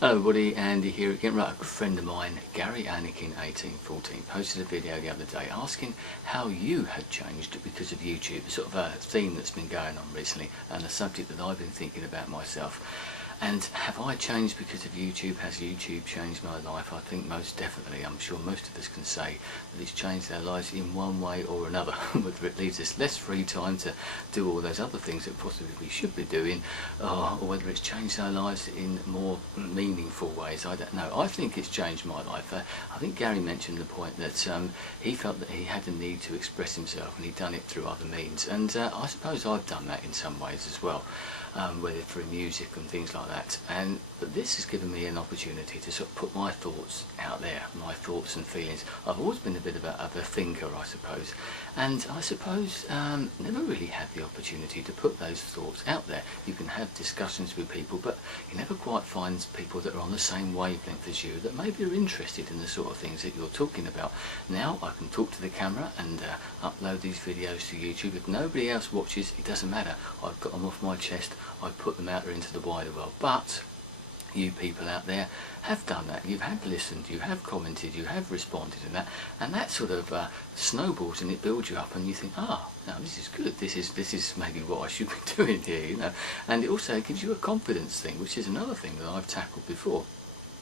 Hello everybody, Andy here again. Right, a good friend of mine, Gary Anakin 1814, posted a video the other day asking how you had changed because of YouTube. It's sort of a theme that's been going on recently and a subject that I've been thinking about myself. And have I changed because of YouTube? Has YouTube changed my life? I think most definitely. I'm sure most of us can say that it's changed our lives in one way or another, whether it leaves us less free time to do all those other things that possibly we should be doing, or whether it's changed our lives in more meaningful ways. I don't know. I think it's changed my life. I think Gary mentioned the point that he felt that he had a need to express himself, and he'd done it through other means. And I suppose I've done that in some ways as well, whether through music and things like that. But this has given me an opportunity to sort of put my thoughts out there, my thoughts and feelings. I've always been a bit of a thinker, I suppose, and I suppose never really had the opportunity to put those thoughts out there. You can have discussions with people, but you never quite find people that are on the same wavelength as you, that maybe are interested in the sort of things that you're talking about. Now I can talk to the camera and upload these videos to YouTube. If nobody else watches, it doesn't matter. I've got them off my chest, I've put them out there into the wider world. But you people out there have done that. You have listened, you have commented, you have responded to that, and that sort of snowballs and it builds you up, and you think, no, this is good, this is maybe what I should be doing here, you know. And it also gives you a confidence thing, which is another thing that I've tackled before.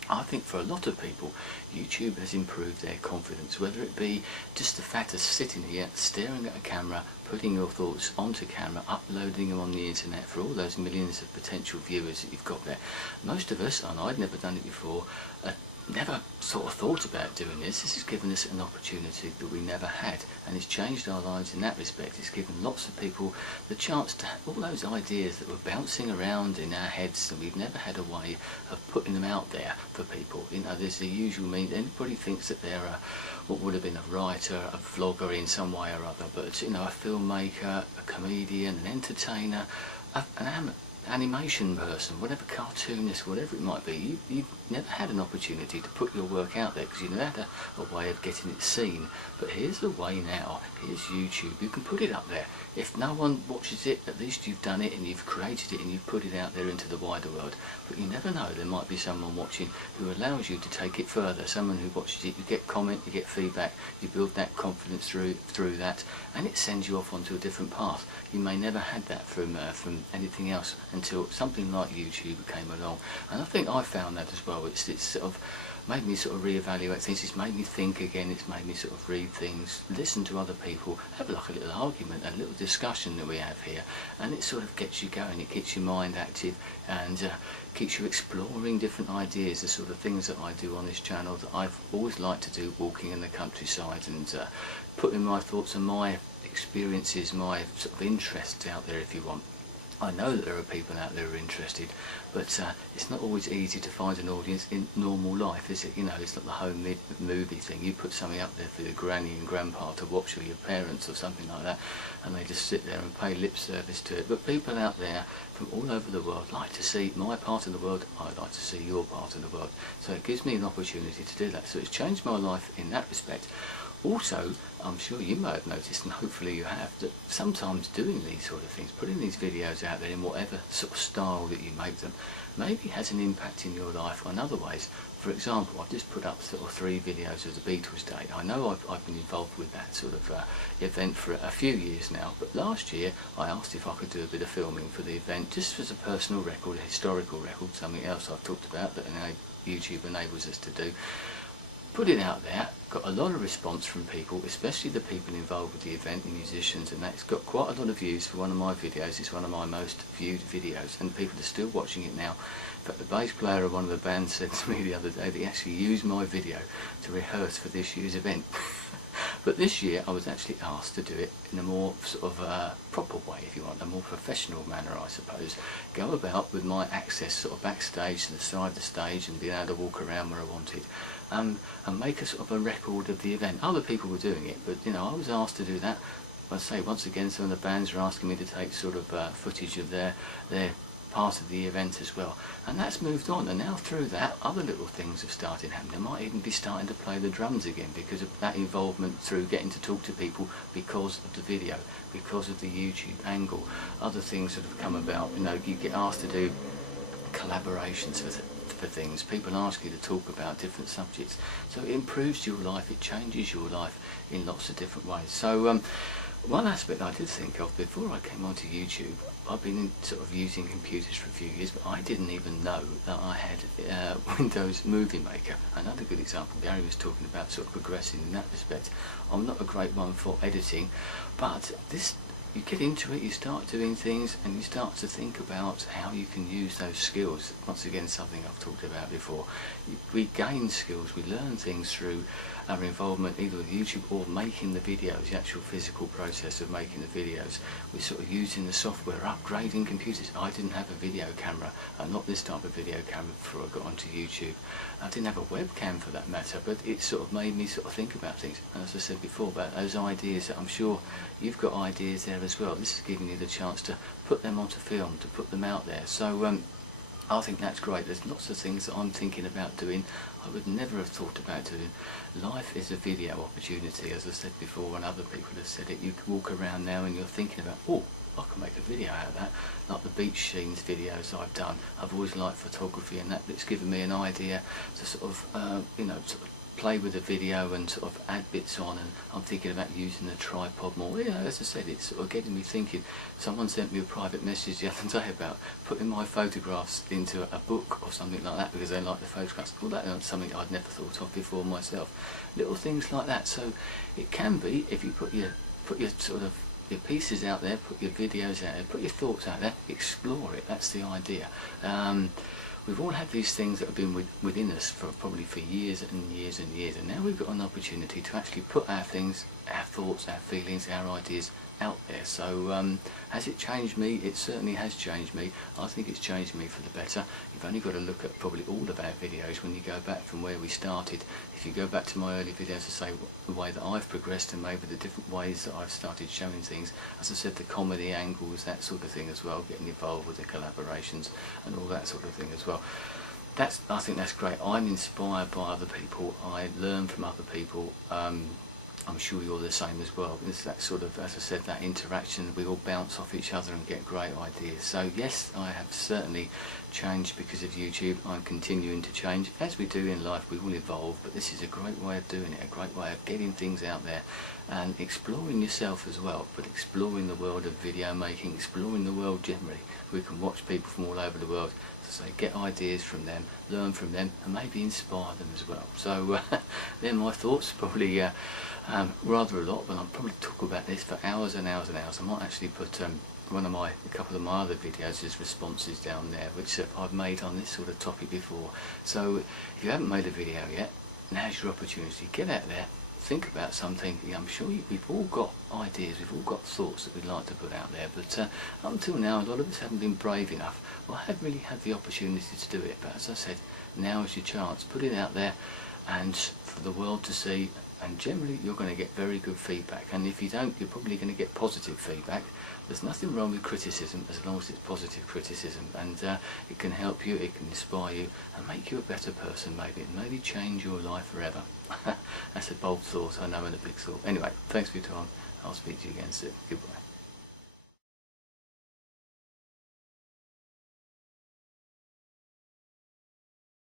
I think for a lot of people, YouTube has improved their confidence, whether it be just the fact of sitting here, staring at a camera, putting your thoughts onto camera, uploading them on the internet for all those millions of potential viewers that you've got there. Most of us, and I'd never done it before, never sort of thought about doing this. This has given us an opportunity that we never had, and it's changed our lives in that respect. It's given lots of people the chance to have all those ideas that were bouncing around in our heads, and we've never had a way of putting them out there for people. You know, there's the usual means. Anybody thinks that they're what would have been a writer, a vlogger in some way or other, but you know, a filmmaker, a comedian, an entertainer, an animation person, whatever, cartoonist, whatever it might be. You've never had an opportunity to put your work out there because you never had a way of getting it seen. But here's the way now. Here's YouTube. You can put it up there. If no one watches it, at least you've done it and you've created it and you've put it out there into the wider world. But you never know, there might be someone watching who allows you to take it further. Someone who watches it, you get comment, you get feedback, you build that confidence through that, and it sends you off onto a different path. You may never had that from anything else until something like YouTube came along. And I think I found that as well. It's sort of made me sort of reevaluate things. It's made me think again. It's made me sort of read things, listen to other people, have like a little argument, a little discussion that we have here, and it sort of gets you going. It keeps your mind active and keeps you exploring different ideas, the sort of things that I do on this channel that I've always liked to do, walking in the countryside and putting my thoughts and my experiences, my sort of interests out there, if you want. I know that there are people out there who are interested, but it's not always easy to find an audience in normal life, is it? You know, it's like the home movie thing. You put something up there for your granny and grandpa to watch, or your parents or something like that, and they just sit there and pay lip service to it. But people out there from all over the world like to see my part of the world. I like to see your part of the world. So it gives me an opportunity to do that. So it's changed my life in that respect. Also, I'm sure you may have noticed, and hopefully you have, that sometimes doing these sort of things, putting these videos out there in whatever sort of style that you make them, maybe has an impact in your life in other ways. For example, I've just put up sort of 3 videos of the Beatles Day. I know I've been involved with that sort of event for a few years now, but last year I asked if I could do a bit of filming for the event, just as a personal record, a historical record, something else I've talked about that YouTube enables us to do. Put it out there, got a lot of response from people, especially the people involved with the event, the musicians and that. It's got quite a lot of views for one of my videos. It's one of my most viewed videos, and people are still watching it now. In fact, the bass player of one of the bands said to me the other day that he actually used my video to rehearse for this year's event. But this year I was actually asked to do it in a more sort of proper way, if you want, a more professional manner, I suppose. Go about with my access sort of backstage to the side of the stage and being able to walk around where I wanted, and make a sort of a record of the event. Other people were doing it, but you know, I was asked to do that. I say once again, some of the bands are asking me to take sort of footage of their part of the event as well, and that's moved on. And now through that, other little things have started happening. I might even be starting to play the drums again because of that involvement through getting to talk to people because of the video, because of the YouTube angle. Other things that have come about, you know, you get asked to do collaborations with for things. People ask you to talk about different subjects. So it improves your life, it changes your life in lots of different ways. So one aspect I did think of before I came onto YouTube, I've been sort of using computers for a few years, but I didn't even know that I had Windows Movie Maker. Another good example, Gary was talking about sort of progressing in that respect. I'm not a great one for editing, but this, you get into it, you start doing things, and you start to think about how you can use those skills. Once again, something I've talked about before. We gain skills, we learn things through our involvement either with YouTube or making the videos, the actual physical process of making the videos. We're sort of using the software, upgrading computers. I didn't have a video camera, not this type of video camera, before I got onto YouTube. I didn't have a webcam for that matter, but it sort of made me sort of think about things. And as I said before, about those ideas that I'm sure you've got ideas there as well. This is giving you the chance to put them onto film, to put them out there. So I think that's great. There's lots of things that I'm thinking about doing I would never have thought about doing. Life is a video opportunity, as I said before, and other people have said it. You can walk around now and you're thinking about, oh, I can make a video out of that, like the beach scenes videos I've done. I've always liked photography, and it's given me an idea to sort of, you know, sort of play with the video and sort of add bits on, and I'm thinking about using the tripod more. You know, as I said, it's sort of getting me thinking. Someone sent me a private message the other day about putting my photographs into a book or something like that because they like the photographs. Well, that's something I'd never thought of before myself. Little things like that. So it can be, if you put your sort of your pieces out there, put your videos out there, put your thoughts out there, explore it. That's the idea. We've all had these things that have been within us for probably for years and years and years, and now we've got an opportunity to actually put our things, our thoughts, our feelings, our ideas out there. So has it changed me? It certainly has changed me. I think it's changed me for the better. You've only got to look at probably all of our videos when you go back from where we started. If you go back to my early videos to say the way that I've progressed and maybe the different ways that I've started showing things, as I said, the comedy angles, that sort of thing as well, getting involved with the collaborations and all that sort of thing as well. I think that's great. I'm inspired by other people. I learn from other people. I'm sure you're the same as well. It's that sort of, as I said, that interaction. We all bounce off each other and get great ideas. So yes, I have certainly changed because of YouTube. I'm continuing to change. As we do in life, we will evolve, but this is a great way of doing it, a great way of getting things out there and exploring yourself as well, but exploring the world of video making, exploring the world generally. We can watch people from all over the world, so get ideas from them, learn from them, and maybe inspire them as well. So they're my thoughts, probably rather a lot, but I'll probably talk about this for hours and hours and hours. I might actually put a couple of my other videos as responses down there, which I've made on this sort of topic before. So if you haven't made a video yet, now's your opportunity. Get out there, think about something. I'm sure we've all got ideas, we've all got thoughts that we'd like to put out there, but up until now a lot of us haven't been brave enough. Well, I haven't really had the opportunity to do it, but as I said, now is your chance. Put it out there and for the world to see, and generally you're going to get very good feedback, and if you don't, you're probably going to get positive feedback. There's nothing wrong with criticism as long as it's positive criticism, and it can help you, it can inspire you and make you a better person, maybe change your life forever. That's a bold thought, I know, and a big thought. Anyway, thanks for your time. I'll speak to you again soon. Goodbye.